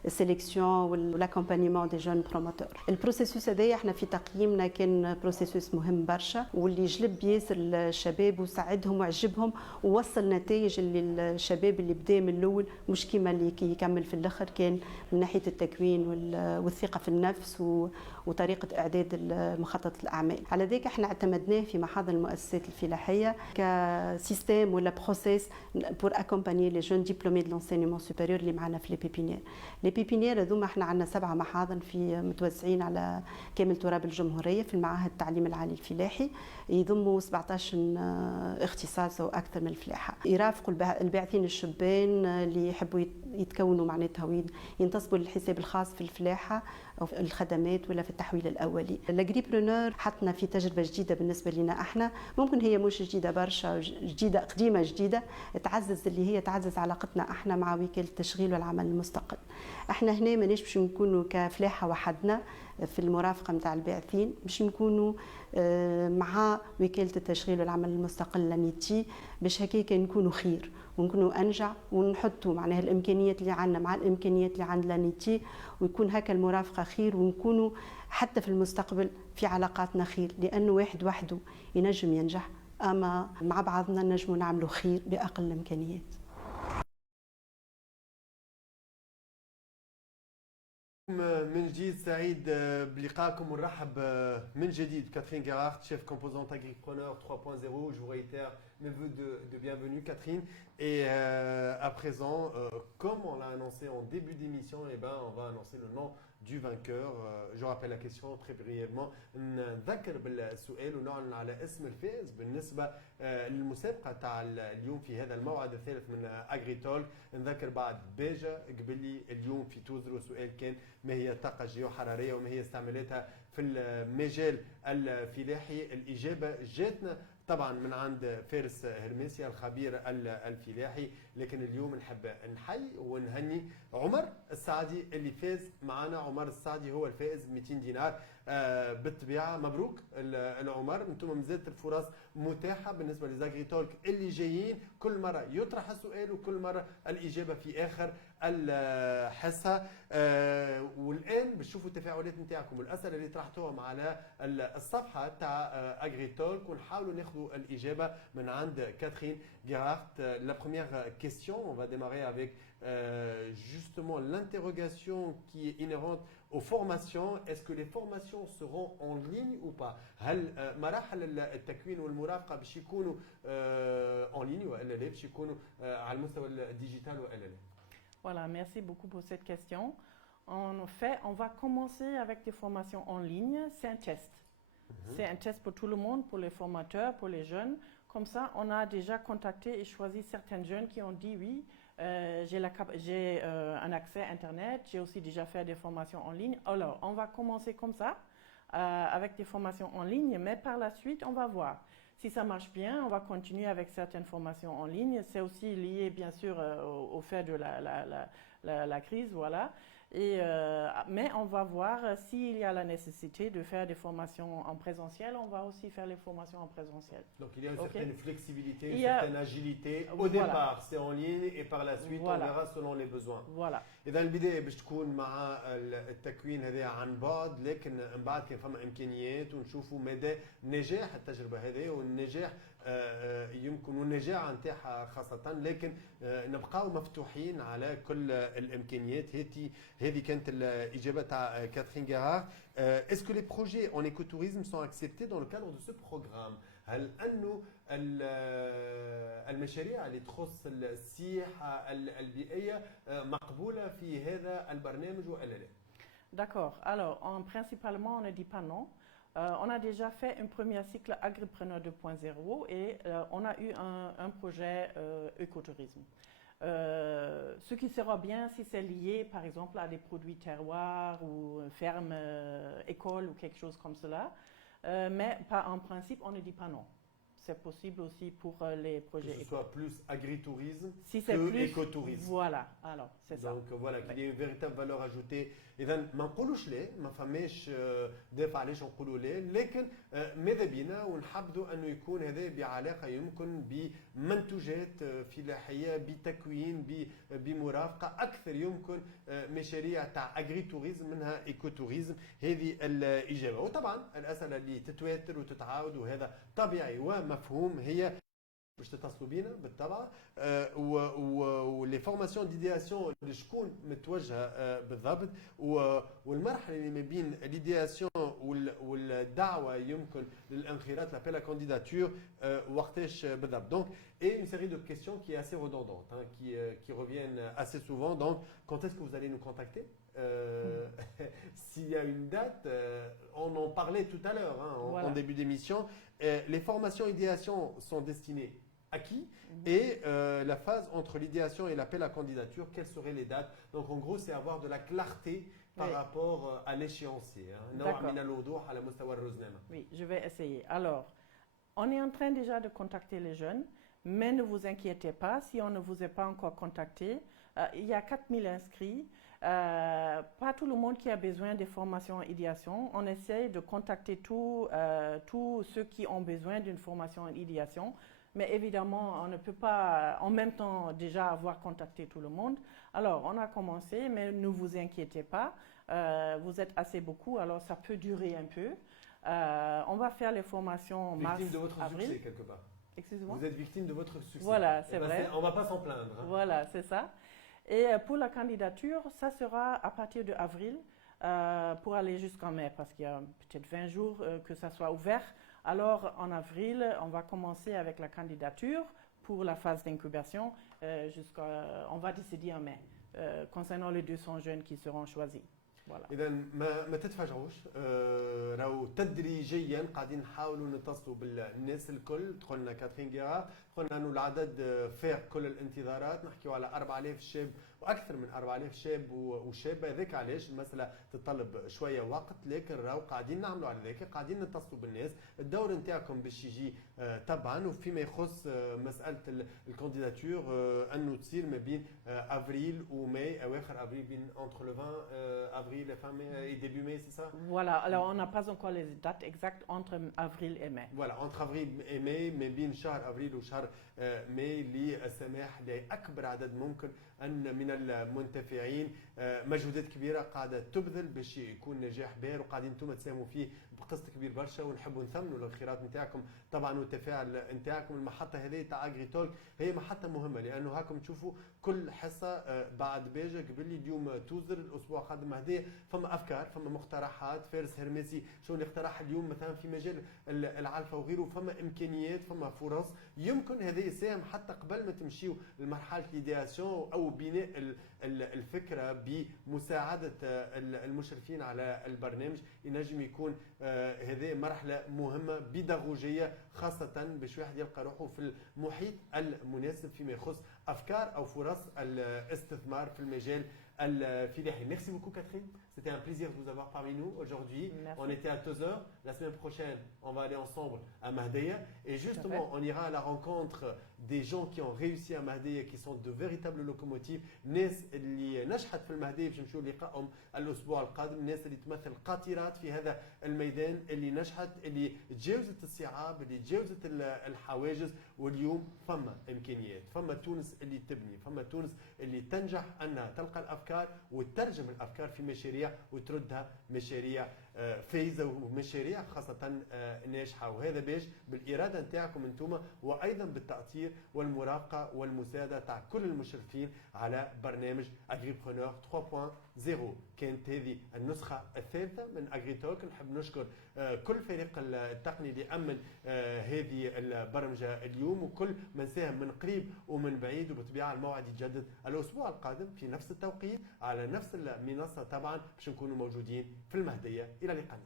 السيليكسيون والاكومبانيمون دي جون بروموتور. البروسيسوس هذايا احنا في تقييمنا كان بروسيسوس مهم برشا، واللي جلب ياسر الشباب وساعدهم وعجبهم ووصل نتائج اللي الشباب اللي بدا من الاول مش كيما اللي يكمل في الاخر، كان من ناحيه التكوين والثقه في النفس وطريقه اعداد مخطط الاعمال. على ذلك احنا اعتمدناه في محاضن المؤسسات الفلاحيه كسيستيم ولا بروسيس بور اكومباني لي جون ديبلومي دو لونسينيمون سوبيريور اللي معنا في لي بيبينيير. لي بيبينيير هذوما احنا عندنا 7 محاضن في متوزعين على كامل تراب الجمهوريه في المعاهد التعليم العالي الفلاحي، يضموا 17 اختصاص او اكثر من الفلاحه. يرافقوا الباعثين الشبان اللي يحبوا يتكونوا معناتها وينتصبوا للحساب الخاص في الفلاحه او في الخدمات ولا في التحويل الاولي. لاجريبرونور حطنا في تجربه جديده بالنسبه لنا احنا، ممكن هي مش جديده برشا، جديده قديمه جديده، تعزز اللي هي تعزز علاقتنا احنا مع وكاله التشغيل والعمل المستقل. احنا هنا ماناش باش نكونوا كفلاحه وحدنا في المرافقه نتاع الباعثين، باش نكونوا مع وكاله التشغيل والعمل المستقل لانيتي، باش هكاك نكونوا خير ونكونوا انجع ونحطوا معناها الامكانيات اللي عندنا مع الامكانيات اللي عند لانيتي، ويكون هكا المرافقه خير، ونكونوا حتى في المستقبل في علاقاتنا خير، لانه واحد وحده ينجم ينجح، اما مع بعضنا نجموا نعملوا خير باقل الامكانيات. من جديد سعيد بلقائكم ونرحب من جديد Catherine Gerhardt, chef composante agripreneur 3.0. Je vous réitère mes vœux de bienvenue Catherine. Et à présent, comme on l'a annoncé en début d'émission, eh ben, on va annoncer le nom du vainqueur. Je rappelle la question très brièvement. نذكر بالسؤال ونعلن على اسم الفائز بالنسبة للمسابقة تاع اليوم في هذا الموعد الثالث من أغريتولك. نذكر بعد باجة قبلي اليوم في توزرو سؤال كان ما هي الطاقة الجيوحرارية وما هي استعمالاتها في المجال الفلاحي. الإجابة جاتنا طبعا من عند فارس هرميسيا الخبير الفلاحي، لكن اليوم نحب نحيي ونهني عمر السعدي اللي فاز معنا. عمر السعدي هو الفائز 200 دينار. بالطبيعه مبروك العمر، انتم مازالت الفرص متاحه بالنسبه لزاغريتولك اللي جايين، كل مره يطرح السؤال وكل مره الاجابه في اخر الحصه. والان بتشوفوا التفاعلات نتاعكم والاسئله اللي طرحتوهم على الصفحه تاع اغريتولك ونحاولوا ناخذوا الاجابه من عند كاترين Gerhardt. La première question, on va démarrer avec justement l'interrogation qui est inhérente aux formations. Est-ce que les formations seront en ligne ou pas؟ هل مراحل التكوين والمرافقه باش يكونوا en ligne ولا لا؟ باش يكونوا على المستوى الديجيتال ولا لا؟ Voilà, merci beaucoup pour cette question. En fait, on va commencer avec des formations en ligne. C'est un test. C'est un test pour tout le monde, pour les formateurs, pour les jeunes. Comme ça, on a déjà contacté et choisi certains jeunes qui ont dit oui, j'ai un accès Internet, j'ai aussi déjà fait des formations en ligne. Alors, on va commencer comme ça, avec des formations en ligne, mais par la suite, on va voir. Si ça marche bien, on va continuer avec certaines formations en ligne. C'est aussi lié, bien sûr, au fait de la crise, voilà. Mais on va voir s'il y a la nécessité de faire des formations en présentiel. On va aussi faire les formations en présentiel. Donc il y a une certaine flexibilité, une Il y a- certaine agilité. Au Voilà. départ, c'est en ligne et par la suite, Voilà. on verra selon les besoins. Voilà. إذا البداية باش تكون مع التكوين هذا عن بعد، لكن من بعد كان فما إمكانيات ونشوفوا مدى نجاح التجربة هذه والنجاح يمكن والنجاعة نتاعها خاصة، لكن نبقاو مفتوحين على كل الإمكانيات. هذه كانت الإجابة تاع كاترين Gerhardt. Est-ce que les projets en écotourisme sont acceptés dans le cadre de ce programme؟ هل أنه المشاريع اللي تخص السياحة البيئية مقبولة في هذا البرنامج ولا لا؟ D'accord. Alors, principalement, on ne dit pas non. On a déjà fait un premier cycle Agripreneur 2.0 et on a eu un projet écotourisme. Ce qui sera bien si c'est lié, par exemple, à des produits terroirs ou fermes, écoles ou quelque chose comme cela. Mais en principe, on ne dit pas non. C'est possible aussi pour les projets Que ce soit plus agritourisme si c'est que plus, écotourisme. Voilà, alors c'est ça. Donc voilà, qu'il y ait une véritable valeur ajoutée. إذا ما نقولوش لا، ما فماش دافع علاش نقولوا لا، لكن ماذا بينا ونحبذوا انه يكون هذا بعلاقه يمكن بمنتوجات فلاحيه، بتكوين، بمرافقه اكثر، يمكن مشاريع تاع اجري توريزم منها ايكو توريزم. هذه الاجابه. وطبعا الاسئله اللي تتواتر وتتعاود وهذا طبيعي ومفهوم هي باش تتصلوا بينا بالطبع. ولي فورماسيون ديدياسيون لشكون متوجهه بالضبط، والمرحله اللي ما بين ليدياسيون والدعوه يمكن للانخراط لابيل لا كانديداتور وقتاش بالضبط. Donc et une série de questions qui est assez redondante, hein, qui reviennent assez souvent. Donc quand est-ce que vous allez nous contacter? S'il y a une date, on en parlait tout à l'heure, hein, en début d'émission. Les formations idéation sont destinées à qui? Et la phase entre l'idéation et l'appel à candidature, quelles seraient les dates? Donc en gros, c'est avoir de la clarté par rapport à l'échéancier. Oui, je vais essayer. Alors, on est en train déjà de contacter les jeunes, mais ne vous inquiétez pas, si on ne vous est pas encore contacté, il y a 4000 inscrits. Pas tout le monde qui a besoin des formations en idéation. On essaye de contacter tous ceux qui ont besoin d'une formation en idéation. Mais évidemment, on ne peut pas en même temps déjà avoir contacté tout le monde. Alors, on a commencé, mais ne vous inquiétez pas. Vous êtes assez beaucoup, alors ça peut durer un peu. On va faire les formations en mars, victime de votre avril. succès, quelque part. Excusez-moi. Vous êtes victime de votre succès. Voilà, c'est vrai. On ne va pas s'en plaindre. Hein. Voilà, c'est ça. Et pour la candidature, ça sera à partir de avril pour aller jusqu'en mai, parce qu'il y a peut-être 20 jours que ça soit ouvert. Alors, en avril, on va commencer avec la candidature pour la phase d'incubation, on va décider en mai, concernant les 200 jeunes qui seront choisis. Voilà. اذا ما تتفاجئوش، راهو تدريجيا قاعدين نحاولوا نتصلوا بالناس الكل. دخلنا كاترين جيرا، قلنا انه العدد فاق كل الانتظارات، نحكيوا على 4000 شاب واكثر من 4000 شاب وشابه. هذاك علاش المساله تتطلب شويه وقت، لكن راهو قاعدين نعملوا على ذاك، قاعدين نتصلوا بالناس. الدور نتاعكم باش يجي طبعا. وفيما يخص مساله الكانديداتور انه تصير ما بين افريل وماي، اواخر افريل، بين entre le 20 avril et fin mai et début mai, c'est ça? Voilà, alors on n'a pas encore les dates exactes entre avril et mai. Voilà, entre avril et mai، ما بين شهر افريل وشهر ماي، للسماح لاكبر عدد ممكن ان من المنتفعين. مجهودات كبيره قاعده تبذل باش يكون نجاح باهر، وقاعدين انتم تساهموا فيه بقسط كبير برشا، ونحبوا نثمنوا الخيرات نتاعكم طبعا والتفاعل نتاعكم. المحطه هذه تاع اجري تولك هي محطه مهمه، لانه هاكم تشوفوا كل حصه بعد باجه قبل لي اليوم توزر الاسبوع القادم هذه فما افكار، فما مقترحات. فارس هرمسي شو اللي اقترح اليوم مثلا في مجال العلفه وغيره، فما امكانيات، فما فرص يمكن هذا يساهم حتى قبل ما تمشيو لمرحله ليدياسيون او بناء الفكره بمساعده المشرفين على البرنامج. ينجم يكون هذه مرحله مهمه بيداغوجيه، خاصه باش واحد يلقى روحه في المحيط المناسب فيما يخص افكار او فرص الاستثمار في المجال الفلاحي. Merci beaucoup Catherine, c'était un plaisir de vous avoir parmi nous aujourd'hui. Merci. On était à Tozeur, la semaine prochaine on va aller ensemble à Mahdeya et justement on ira à la rencontre des gens qui ont réussi à Mahdeya, qui sont de véritables locomotives. ناس اللي نجحت في المهدية باش نمشيو لقائهم الاسبوع القادم، الناس اللي تمثل قاطرات في هذا الميدان، اللي نجحت، اللي تجاوزت الصعاب، اللي تجاوزت الحواجز. واليوم فما امكانيات، فما تونس اللي تبني، فما تونس اللي تنجح انها تلقى الافكار وتترجم الافكار في مشاريع وتردها مشاريع فايزه ومشاريع خاصه ناجحه. وهذا باش بالاراده نتاعكم انتم، وايضا بالتاطير والمراقبه والمساعده تاع كل المشرفين على برنامج اغريبرونور 3.0. كانت هذه النسخه الثالثه من اغريتوك. نحب نشكر كل فريق التقني اللي امن هذه البرمجه اليوم، وكل من ساهم من قريب ومن بعيد. وبالطبيعه الموعد يتجدد الاسبوع القادم في نفس التوقيت على نفس المنصه طبعا باش نكونوا موجودين في المهديه. الى اللقاء.